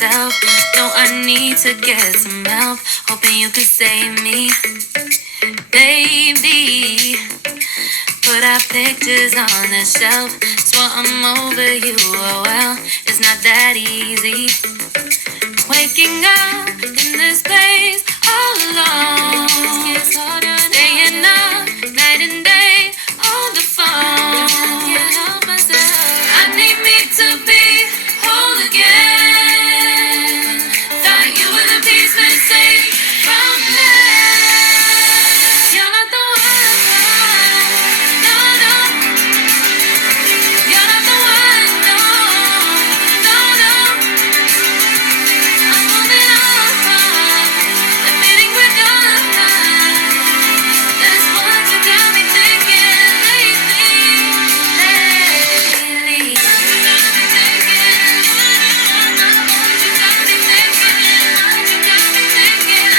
myself. No, I need to get some help. Hoping you could save me, baby. Put our pictures on the shelf. Swore I'm over you, oh well, it's not that easy. Waking up in this place all alone. Staying up night and day on the phone. Can't help myself. I need me to be whole again. Thought you were the piece missing from there. You're not the one. No, no. You're not the one. No, no, no. I'm moving on. Admitting we're done. That's what you got me thinking lately. Lately. You got me thinking. You got me thinking. You got me thinking.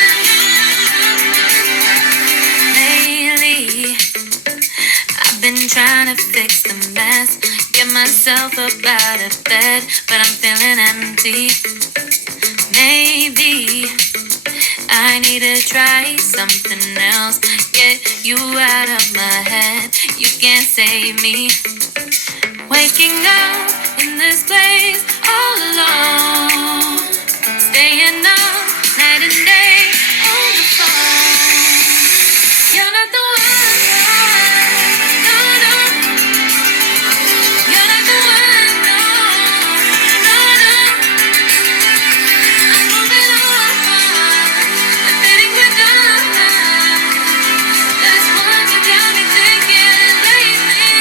Lately, I've been trying to fix the mess. Get myself up out of bed, but I'm feeling empty. Maybe I need to try something else. Get you out of my head. You can't save me. Waking up in this place all alone. Staying up night and day on the phone. You're not the one. No, no. You're not the one. No, no, no. I'm moving on. Admitting we're done. That's what you got me thinking lately.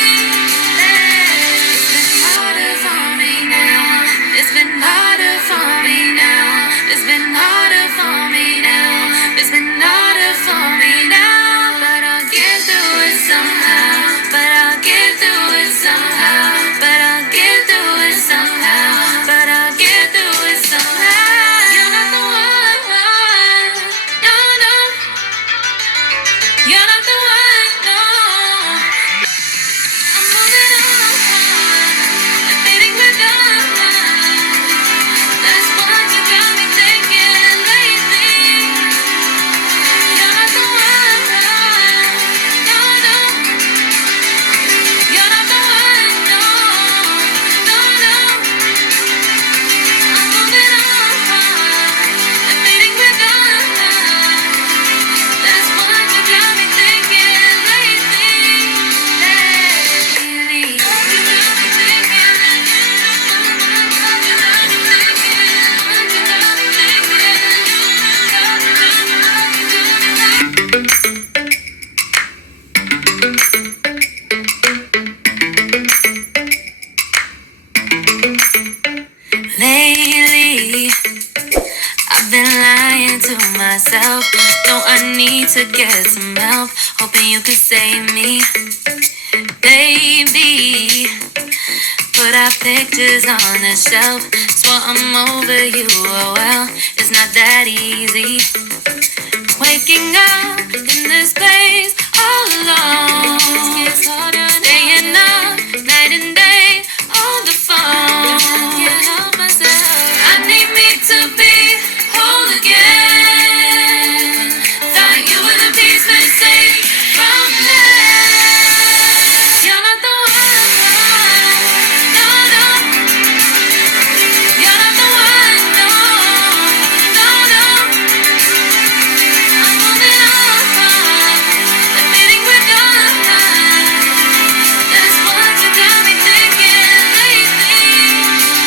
It's been harder for me now. It's been harder for me now. It's been harder for me now. It's been harder for me now. But I'll get through it somehow. But I'll get through it somehow. But I'll get through it somehow. But I'll get through it somehow. You're not the one. No, no. You're not the one. No. I'm moving on. Admitting we're done. That's what you got me thinking lately. You're not the one. No, no. You're not the one. No, no, no. I'm moving on. Admitting we're done. That's what you got me thinking lately. Lately. You got me thinking. You got me thinking. You got me thinking. Lately, I've been lying to myself. No, I need to get some help. Hoping you could save me, baby. Put our pictures on the shelf. Swore I'm over you, oh well, it's not that easy. Waking up in this place all alone. Staying up night and day on the phone. Can't help myself. I need me to be whole again. Thought you were the piece missing from there. You're not the one. No, no. You're not the one. No, no, no. I'm moving on. Admitting we're done. That's what you got me thinking lately.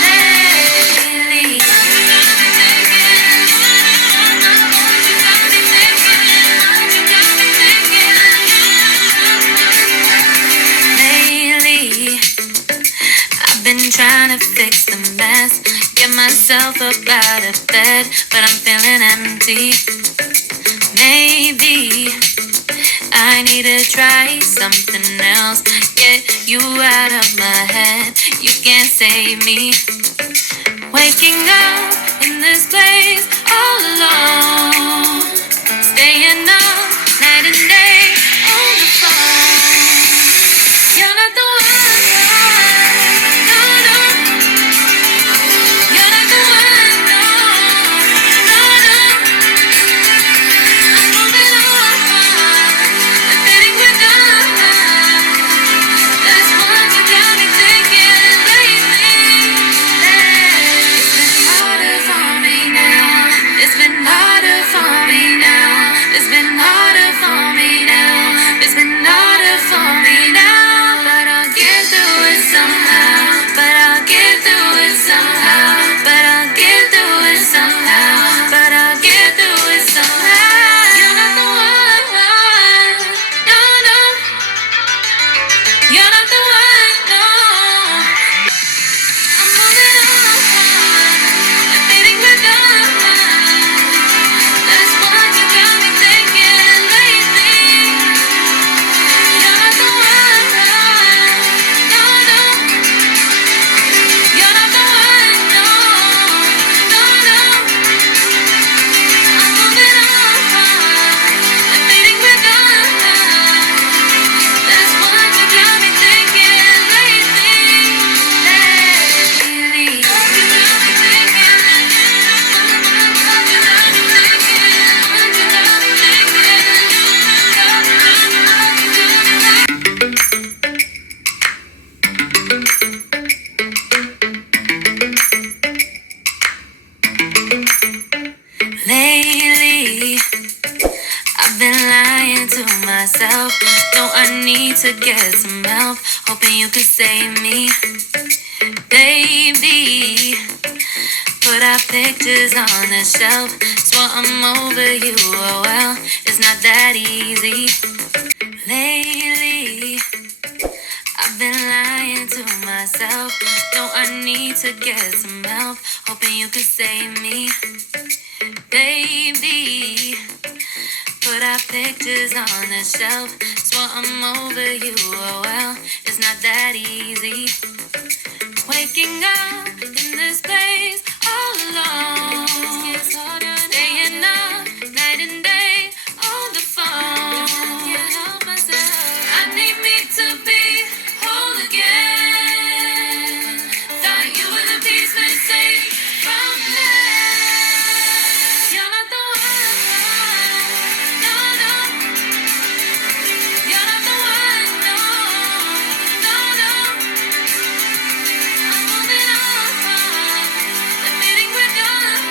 Lately. You got me thinking. You got me thinking. You got me thinking. Lately, I've been trying to fix the mess. Get myself up out of bed, but I'm feeling empty. Maybe I need to try something else. Get you out of my head. You can't save me. Waking up in this place all alone. Staying up night and day on the phone. You're not the one. No, no. You're not the one. No, myself. No, I need to get some help. Hoping you could save me, baby. Put our pictures on the shelf. Swore I'm over you, oh well, it's not that easy. Lately, I've been lying to myself. No, I need to get some help. Hoping you could save me, baby. Put our pictures on the shelf. Swore I'm over you, oh well, it's not that easy. Waking up in this place all alone. Staying up night and day on the phone. Can't help myself. I need me to be whole again. Thought you were the piece missing from this. You're not the one. No, no. You're not the one. No, no, no. I'm moving on. Admitting we're done.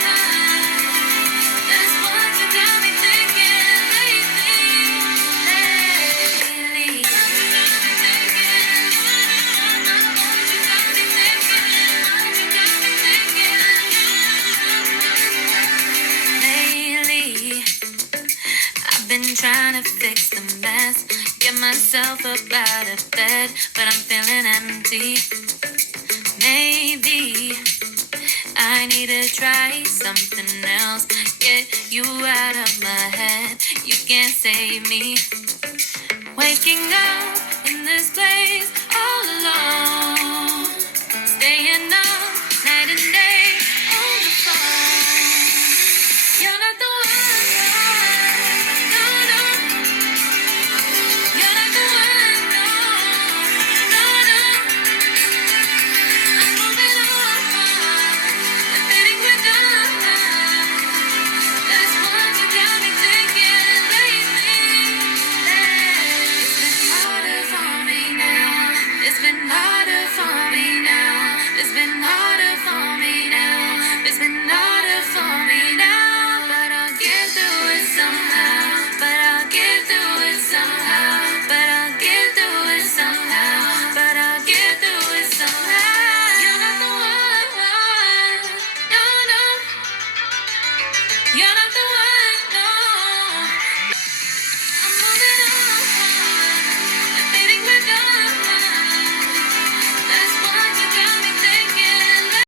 That's what you got me thinking lately. Lately. What you got me thinking? What you got me thinking? What you got me thinking? Lately, I've been trying to fix the mess. Get myself up out of bed, but I'm feeling empty. Maybe I need to try something else. Get you out of my head. You can't save me. Waking up in this place all alone. Staying up night and day on the phone. You're not the one. No, no. You're not the one. No, no, no. I'm moving on. Admitting we're done. That's what you got me thinking lately. It's been harder for me now. It's been harder for me now. It's been harder for me now. It's been harder for me now.